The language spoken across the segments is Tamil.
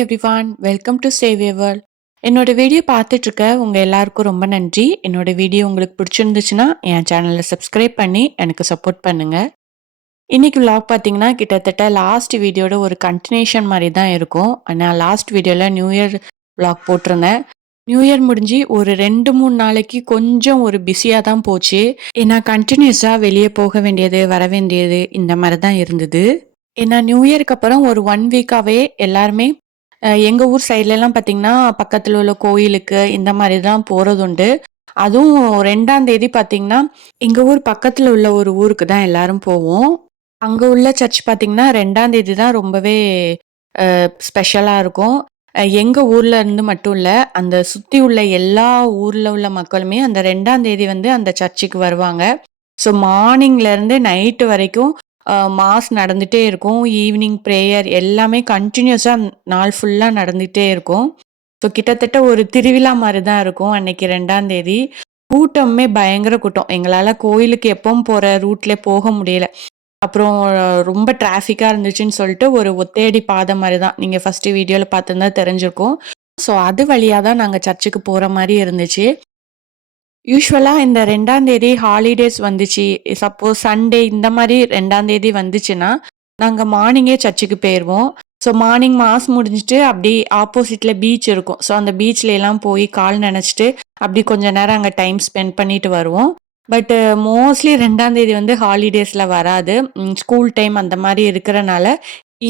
Everyone, welcome to save your world. என்னோட வீடியோ பார்த்துட்டு இருக்க உங்க எல்லாருக்கும் ரொம்ப நன்றி. என்னோட வீடியோ உங்களுக்கு பிடிச்சிருந்துச்சுன்னா என் சேனலை சப்ஸ்கிரைப் பண்ணி எனக்கு சப்போர்ட் பண்ணுங்க. இன்னைக்கு vlog பார்த்தீங்கன்னா கிட்டத்தட்ட லாஸ்ட் வீடியோட ஒரு கண்டினியூஷன் மாதிரி தான் இருக்கும். நான் லாஸ்ட் வீடியோவில் நியூ இயர் vlog போட்டிருந்தேன். நியூ இயர் முடிஞ்சு ஒரு 2-3 நாளைக்கு கொஞ்சம் ஒரு பிஸியாக தான் போச்சு. ஏன்னா கண்டினியூஸாக வெளியே போக வேண்டியது வர வேண்டியது இந்த மாதிரி தான் இருந்தது. ஏன்னா நியூ இயருக்கு அப்புறம் ஒரு 1 வீக்காவே எல்லாருமே எங்க ஊர் சைட்லலாம் பார்த்தீங்கன்னா, பக்கத்துல உள்ள கோயிலுக்கு இந்த மாரி தான் போறதுண்டு. அதுவும் 2ஆம் தேதி பார்த்தீங்கன்னா, எங்க ஊர் பக்கத்துல உள்ள ஒரு ஊருக்கு தான் எல்லாரும் போவோம். அங்க உள்ள சர்ச் பார்த்தீங்கன்னா, 2ஆம் தேதி தான் ரொம்பவே ஸ்பெஷலா இருக்கும். எங்க ஊர்ல இருந்து மட்டும் இல்ல, அந்த சுத்தி உள்ள எல்லா ஊர்ல உள்ள மக்களுமே அந்த 2ஆம் தேதி வந்து அந்த சர்ச்சுக்கு வருவாங்க. ஸோ மார்னிங்ல இருந்து நைட் வரைக்கும் மாஸ் நடந்துட்டே இருக்கும். ஈவினிங் பிரேயர் எல்லாமே கன்டினியூஸா நாள் ஃபுல்லா நடந்துட்டே இருக்கும். ஸோ கிட்டத்தட்ட ஒரு திருவிழா மாரி தான் இருக்கும் அன்னைக்கு 2ஆம் தேதி. கூட்டமுமே பயங்கர கூட்டம். எங்களால கோயிலுக்கு எப்பவும் போற ரூட்ல போக முடியல. அப்புறம் ரொம்ப டிராஃபிக்கா இருந்துச்சுன்னு சொல்லிட்டு ஒரு ஒத்தையடி பாதை மாரி தான். நீங்க ஃபர்ஸ்ட் வீடியோல பார்த்திருந்தா தெரிஞ்சிருக்கும். ஸோ அது வழியா தான் நாங்க சர்ச்சுக்கு போற மாரி இருந்துச்சு. யூசுவலா இந்த 2ஆம் தேதி ஹாலிடேஸ் வந்துச்சு. சப்போஸ் சண்டே இந்த மாரி 2ஆம் தேதி வந்துச்சுன்னா, நாங்க மார்னிங்கே சர்ச்சுக்கு போயிருவோம். ஸோ மார்னிங் மாஸ் முடிஞ்சுட்டு அப்படியே ஆப்போசிட்ல பீச் இருக்கும். ஸோ அந்த பீச்லலாம் போய் கால் நனைச்சுட்டு, அப்படி கொஞ்ச நேரம் அங்க டைம் ஸ்பெண்ட் பண்ணிட்டு வருவோம். பட் மோஸ்ட்லி 2ஆம் தேதி வந்து ஹாலிடேஸ்ல வராது. ஸ்கூல் டைம் அந்த மாரி இருக்கிறனால,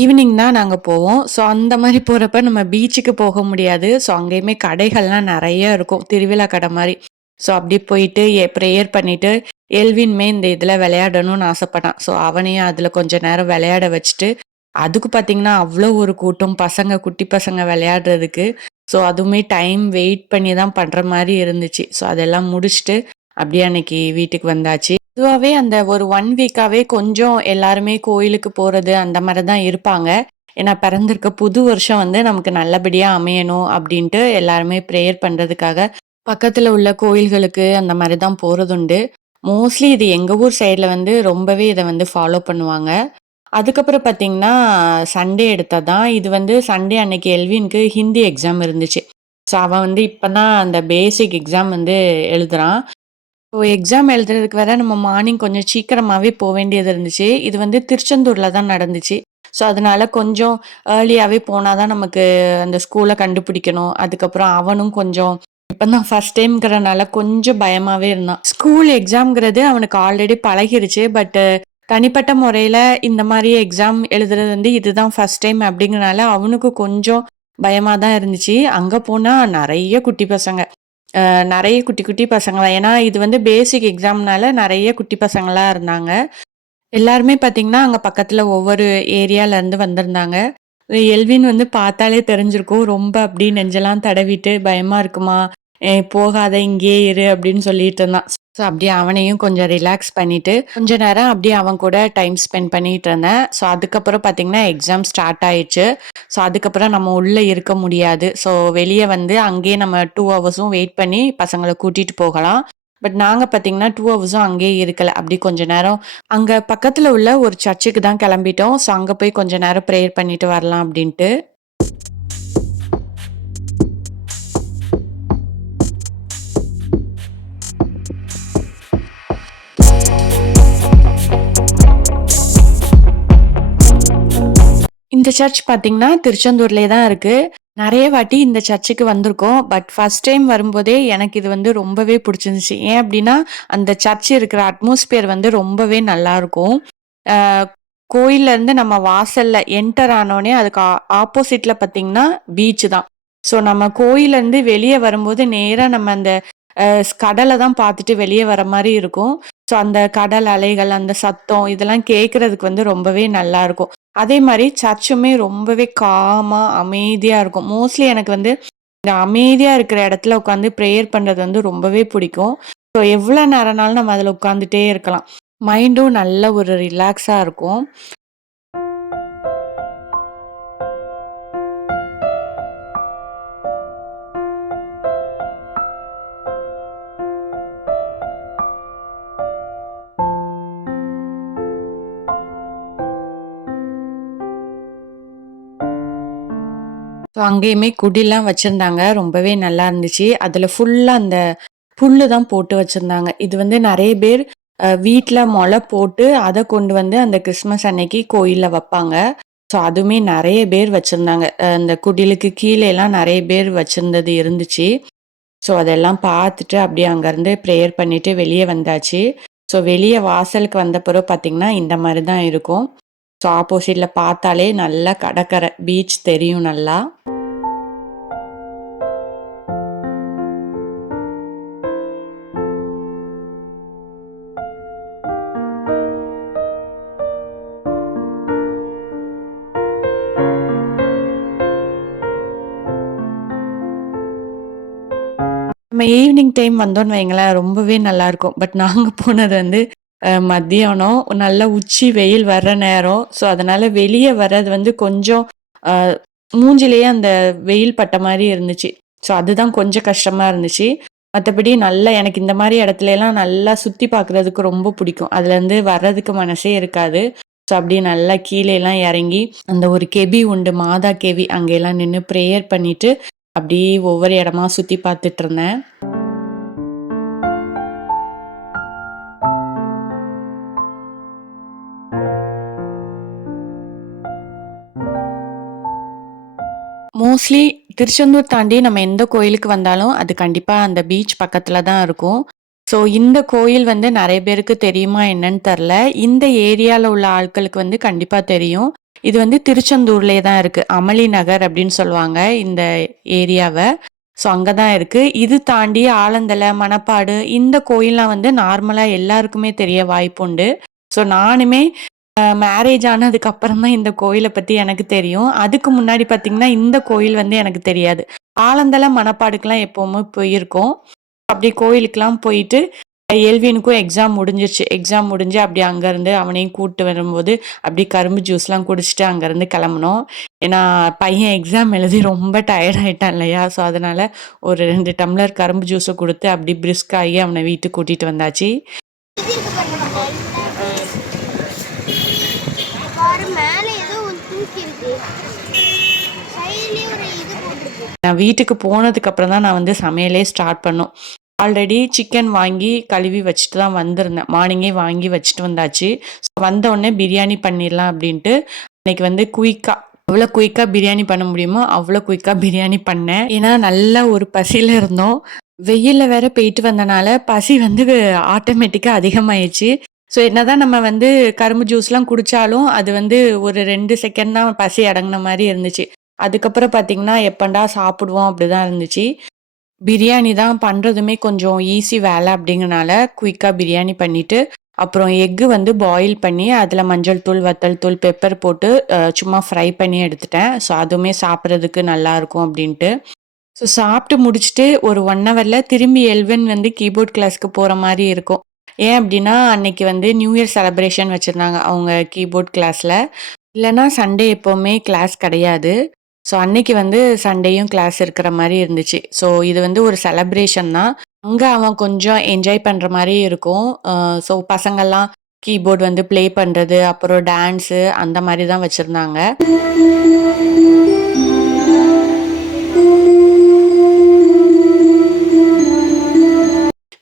ஈவினிங் தான் நாங்க போவோம். ஸோ அந்த மாரி போறப்ப நம்ம பீச்சுக்கு போக முடியாது. ஸோ அங்கேயுமே கடைகள்லாம் நெறைய இருக்கும். திருவிழா கடை மாரி. ஸோ அப்படி போயிட்டு ப்ரேயர் பண்ணிட்டு, எல்வின்மே இந்த இதில விளையாடணும்னு ஆசைப்பட்டான். ஸோ அவனையும் அதில கொஞ்ச நேரம் விளையாட வச்சுட்டு, அதுக்கு பார்த்தீங்கன்னா, அவ்வளோ ஒரு கூட்டம் பசங்க, குட்டி பசங்க விளையாடுறதுக்கு. ஸோ அதுவுமே டைம் வெயிட் பண்ணி தான் பண்ற மாரி இருந்துச்சு. ஸோ அதெல்லாம் முடிச்சுட்டு, அப்படியே அன்னைக்கு வீட்டுக்கு வந்தாச்சு. பொதுவாவே அந்த ஒரு 1 வீக்காவே கொஞ்சம் எல்லாருமே கோயிலுக்கு போறது அந்த மாரி தான் இருப்பாங்க. ஏன்னா பிறந்திருக்க புது வருஷம் வந்து நமக்கு நல்லபடியா அமையணும் அப்படின்ட்டு எல்லாருமே ப்ரேயர் பண்றதுக்காக பக்கத்துல உள்ள கோயில்களுக்கு அந்த மாரி தான் போறதுண்டு. மோஸ்ட்லி இது எங்க ஊர் சைட்ல வந்து ரொம்பவே இத வந்து ஃபாலோ பண்ணுவாங்க. அதுக்கப்புறம் பார்த்தீங்கன்னா, சண்டே எடுத்தா தான் இது வந்து சண்டே அன்னைக்கு எல்வின்க்கு ஹிந்தி எக்ஸாம் இருந்துச்சு. ஸோ அவன் வந்து இப்ப தான் அந்த பேசிக் எக்ஸாம் வந்து எழுதுறான். ஸோ எக்ஸாம் எழுதுறதுக்கு வேற நம்ம மார்னிங் கொஞ்சம் சீக்கிரமாவே வேண்டியது இருந்துச்சு. இது வந்து திருச்செந்தூர்ல தான் நடந்துச்சு. ஸோ அதனால கொஞ்சம் ஏர்லியாவே போனா தான் நமக்கு அந்த ஸ்கூல கண்டுபிடிக்கணும். அதுக்கப்புறம் அவனும் கொஞ்சம் இப்பதான் ஃபர்ஸ்ட் டைம்ங்கிறனால கொஞ்சம் பயமாவே இருந்தான். ஸ்கூல் எக்ஸாம்ங்கிறது அவனுக்கு ஆல்ரெடி பழகிருச்சு. பட் தனிப்பட்ட முறையில இந்த மாரி எக்ஸாம் எழுதுறது வந்து இதுதான் ஃபர்ஸ்ட் டைம் அப்படிங்கிறனால அவனுக்கு கொஞ்சம் பயமா தான் இருந்துச்சு. அங்க போனா நெறைய குட்டி பசங்க. நெறைய குட்டி குட்டி பசங்க தான். ஏன்னா இது வந்து பேசிக் எக்ஸாம்னால நெறைய குட்டி பசங்களா இருந்தாங்க. எல்லாருமே பார்த்தீங்கன்னா, அங்க பக்கத்துல ஒவ்வொரு ஏரியால இருந்து வந்திருந்தாங்க. எல்வின் வந்து பார்த்தாலே தெரிஞ்சிருக்கும். ரொம்ப அப்படியே நெஞ்செல்லாம் தடவிட்டு, "பயமா இருக்குமா? போகாத இங்கேயே இரு" அப்படின்னு சொல்லிட்டு இருந்தான். ஸோ அப்படியே அவனையும் கொஞ்சம் ரிலாக்ஸ் பண்ணிட்டு, கொஞ்ச நேரம் அப்படியே அவன் கூட டைம் ஸ்பெண்ட் பண்ணிட்டு இருந்தேன். ஸோ அதுக்கப்புறம் பார்த்தீங்கன்னா, எக்ஸாம் ஸ்டார்ட் ஆயிருச்சு. ஸோ அதுக்கப்புறம் நம்ம உள்ள இருக்க முடியாது. ஸோ வெளிய வந்து அங்கேயே நம்ம 2 ஹவர்ஸும் வெயிட் பண்ணி பசங்கள கூட்டிட்டு போகலாம். பட் நாங்க பார்த்தீங்கன்னா, 2 ஹவர்ஸும் அங்கேயே இருக்கல. அப்படி கொஞ்ச நேரம் அங்க பக்கத்துல உள்ள ஒரு சர்ச்சுக்கு தான் கிளம்பிட்டோம். ஸோ அங்க போய் கொஞ்ச நேரம் பிரேயர் பண்ணிட்டு வரலாம் அப்படின்ட்டு. இந்த சர்ச் பார்த்தீங்கன்னா, திருச்செந்தூர்லயே தான் இருக்கு. நெறைய வாட்டி இந்த சர்ச்சுக்கு வந்திருக்கோம். பட் ஃபர்ஸ்ட் டைம் வரும்போதே எனக்கு இது வந்து ரொம்பவே புடிச்சிருந்துச்சு. ஏன் அப்டின்னா, அந்த சர்ச் இருக்கிற அட்மாஸ்பியர் வந்து ரொம்பவே நல்லாருக்கும். அ கோயில்ல இருந்து நம்ம வாசல்ல என்டர் ஆனோனே அதுக்கு ஆப்போசிட்ல பார்த்தீங்கன்னா, பீச் தான். ஸோ நம்ம கோயில்லருந்து வெளிய வரும்போது நேரா நம்ம அந்த கடல தான் பார்த்துட்டு வெளிய வர மாரி இருக்கும். ஸோ அந்த கடல் அலைகள், அந்த சத்தம் இதெல்லாம் கேட்கறதுக்கு வந்து ரொம்பவே நல்லாருக்கும். அதே மாரி சர்ச்சுமே ரொம்பவே காமா, அமைதியா இருக்கும். மோஸ்ட்லி எனக்கு வந்து இந்த அமைதியா இருக்கிற இடத்துல உட்காந்து பிரேயர் பண்றது வந்து ரொம்பவே பிடிக்கும். ஸோ எவ்வளோ நேரம்னாலும் நம்ம அதில உட்காந்துட்டே இருக்கலாம். மைண்டும் நல்ல ஒரு ரிலாக்ஸா இருக்கும். ஸோ அங்கேயுமே குடிலாம் வச்சிருந்தாங்க. ரொம்பவே நல்லா இருந்துச்சு. அதுல ஃபுல்லா அந்த புல்லு தான் போட்டு வச்சிருந்தாங்க. இது வந்து நெறைய பேர் வீட்ல மொள போட்டு அத கொண்டு வந்து அந்த கிறிஸ்மஸ் அன்னைக்கு கோயில்ல வப்பாங்க. ஸோ அதுவுமே நெறைய பேர் வச்சிருந்தாங்க. இந்த குடிலுக்கு கீழேலாம் நெறைய பேர் வச்சிருந்தது இருந்துச்சு. ஸோ அதெல்லாம் பார்த்துட்டு அப்படியே அங்கருந்து ப்ரேயர் பண்ணிட்டு வெளிய வந்தாச்சு. ஸோ வெளிய வாசலுக்கு வந்த பிறகு பார்த்தீங்கன்னா, இந்த மாரி தான் இருக்கும். ஸோ ஆப்போசிட்ல பார்த்தாலே நல்லா கடற்கரை, பீச் தெரியும் நல்லா. நம்ம ஈவினிங் டைம் வந்தோம்னு வைங்களேன், ரொம்பவே நல்லாயிருக்கும். பட் நாங்க போனது வந்து மத்தியானம் நல்ல உச்சி வெயில் வர்ற நேரம். ஸோ அதனால வெளிய வர்றது வந்து கொஞ்சம் அ மூஞ்சிலேயே அந்த வெயில் பட்ட மாரி இருந்துச்சு. ஸோ அதுதான் கொஞ்சம் கஷ்டமா இருந்துச்சு. மத்தபடி நல்லா எனக்கு இந்த மாரி இடத்துலலாம் நல்லா சுத்தி பார்க்குறதுக்கு ரொம்ப பிடிக்கும். அதுலேருந்து வர்றதுக்கு மனசே இருக்காது. ஸோ அப்படியே நல்லா கீழேலாம் இறங்கி, அந்த ஒரு கெபி உண்டு மாதா கெபி அங்கேலாம் நின்னு ப்ரேயர் பண்ணிட்டு, அப்படியே ஒவ்வொரு இடமா சுத்தி பார்த்துட்டுருந்தேன். மோஸ்ட்லி திருச்செந்தூர் தாண்டி நம்ம எந்த கோயிலுக்கு வந்தாலும், அது கண்டிப்பா அந்த பீச் பக்கத்துல தான் இருக்கும். ஸோ இந்த கோயில் வந்து நெறைய பேருக்கு தெரியுமா என்னன்னு தெர்ல. இந்த ஏரியால உள்ள ஆட்களுக்கு வந்து கண்டிப்பா தெரியும். இது வந்து திருச்செந்தூர்லயே தான் இருக்கு. அமளி நகர் அப்படின்னு சொல்லுவாங்க இந்த ஏரியாவ. ஸோ அங்க தான் இருக்கு. இது தாண்டி ஆலந்தல, மணப்பாடு இந்த கோயில்லாம் வந்து நார்மலா எல்லாருக்குமே தெரிய வாய்ப்புண்டு. ஸோ நானுமே மேரேஜ் ஆனதுக்கு அப்புறம் தான் இந்த கோயில பத்தி எனக்கு தெரியும். அதுக்கு முன்னாடி பார்த்தீங்கன்னா, இந்த கோயில் வந்து எனக்கு தெரியாது. ஆலந்தல, மணப்பாடுக்குலாம் எப்பவுமே போயிருக்கோம். அப்படி கோயிலுக்குலாம் போயிட்டு, எல்வினுக்கும் எக்ஸாம் முடிஞ்சிருச்சு. எக்ஸாம் முடிஞ்சு அப்படியே அங்கருந்து அவனையும் கூட்டு வரும்போது, அப்படியே கரும்பு ஜூஸ்லாம் குடிச்சுட்டு அங்கருந்து கெளம்புனோம். ஏன்னா, பையன் எக்ஸாம் எழுதி ரொம்ப டயர்ட் ஆயிட்டான் இல்லையா? ஸோ, அதனால ஒரு 2 டம்ளர் கரும்பு ஜூஸ குடுத்து, அப்படியே பிரிஸ்க் ஆகி அவன வீட்டுக்கு கூட்டிட்டு வந்தாச்சு. நான் வீட்டுக்கு போனதுக்கு அப்புறம் தான் நான் வந்து சமையலே ஸ்டார்ட் பண்ணோம். ஆல்ரெடி சிக்கன் வாங்கி கழுவி வச்சுட்டு தான் வந்திருந்தேன். மார்னிங்கே வாங்கி வச்சுட்டு வந்தாச்சு. ஸோ வந்தவுடனே பிரியாணி பண்ணிடலாம் அப்படின்ட்டு, இன்னைக்கு வந்து குயிக்கா எவ்வளோ குயிக்கா பிரியாணி பண்ண முடியுமோ, அவ்வளோ குயிக்கா பிரியாணி பண்ணேன். ஏன்னா நல்ல ஒரு பசியில இருந்தோம். வெயில்ல வேற போயிட்டு வந்தனால, பசி வந்து ஆட்டோமேட்டிக்கா அதிகமாயிருச்சு. ஸோ என்னதான் நம்ம வந்து கரும்பு ஜூஸ்லாம் குடிச்சாலும், அது வந்து ஒரு 2 செகண்ட் தான் பசி அடங்குன மாரி இருந்துச்சு. அதுக்கப்புறம் பார்த்தீங்கன்னா, எப்பன்டா சாப்பிடுவோம் அப்படிதான் இருந்துச்சு. பிரியாணி தான் பண்றதுமே கொஞ்சம் ஈஸி வேலை அப்படிங்கனால, குயிக்கா பிரியாணி பண்ணிட்டு, அப்புறம் எக்கு வந்து பாயில் பண்ணி, அதில மஞ்சள் தூள், வத்தல் தூள், பெப்பர் போட்டு சும்மா ஃப்ரை பண்ணி எடுத்துட்டேன். ஸோ அதுவுமே சாப்பிடுறதுக்கு நல்லாருக்கும் அப்படின்ட்டு. ஸோ சாப்பிட்டு முடிச்சுட்டு ஒரு 1 ஹவர்ல திரும்பி எல்வின் வந்து கீபோர்ட் கிளாஸ்க்கு போற மாரி இருக்கும். ஏன் அப்டின்னா, அன்னைக்கு வந்து நியூ இயர் செலிப்ரேஷன் வச்சிருந்தாங்க அவங்க கீபோர்ட் கிளாஸ்ல. இல்லன்னா சண்டே எப்பவுமே கிளாஸ் கிடையாது. ஸோ அன்னைக்கு வந்து சண்டேயும் கிளாஸ் இருக்கிற மாரி இருந்துச்சு. ஸோ இது வந்து ஒரு செலிப்ரேஷன் தான். அங்க அவன் கொஞ்சம் என்ஜாய் பண்ற மாரி இருக்கும். ஸோ பசங்கள்லாம் கீபோர்ட் வந்து ப்ளே பண்றது, அப்புறம் டான்ஸு அந்த மாரி தான் வச்சிருந்தாங்க.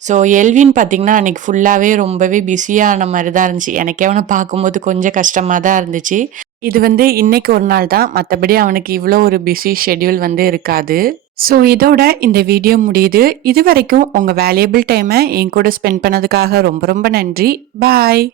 ஸோ எல்வின் பார்த்தீங்கன்னா, அன்னைக்கு ஃபுல்லாவே ரொம்பவே பிஸியான மாரி தான் இருந்துச்சு. எனக்கே அவன பார்க்கும்போது கொஞ்சம் கஷ்டமா தான் இருந்துச்சு. இது வந்து இன்னைக்கு ஒரு நாள் தான். மத்தபடி அவனுக்கு இவ்ளோ ஒரு பிஸி ஷெட்யூல் வந்து இருக்காது. ஸோ இதோட இந்த வீடியோ முடியுது. இதுவரைக்கும் உங்க வேல்யூபிள் டைம என் கூட ஸ்பெண்ட் பண்ணதுக்காக ரொம்ப ரொம்ப நன்றி. பாய்.